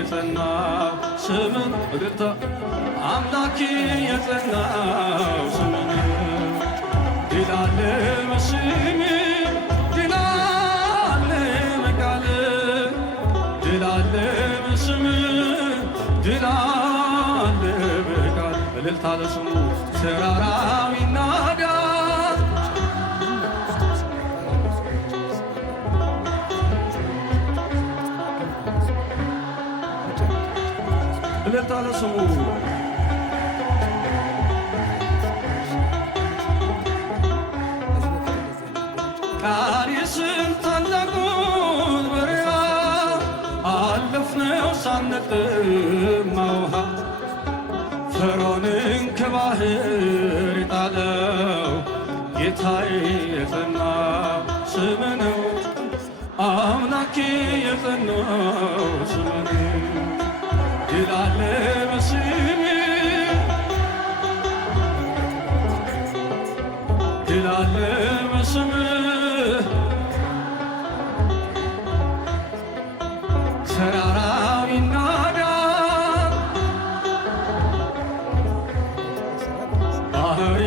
የጸናው ስምን እልልታ አምላኬ የጸናው ስምን ድል አለ በስም ድል አለ በቃል ድል አለ በስም ድል አለ በቃል እልልታ ለስሙ ተራራው ይናዳል እልልታ ለስሙ ቃዴስን ታላቁን በረሃ አለፍነው ሳንጠማ ውሃ ፈርዖንን ከባህር የጣለው ጌታዬ የጸናው ስም ነው አምላኬ የጸናው ስም ነው ድል አለ በስም ድል አለ በስም ተራራው ይናዳል ባህር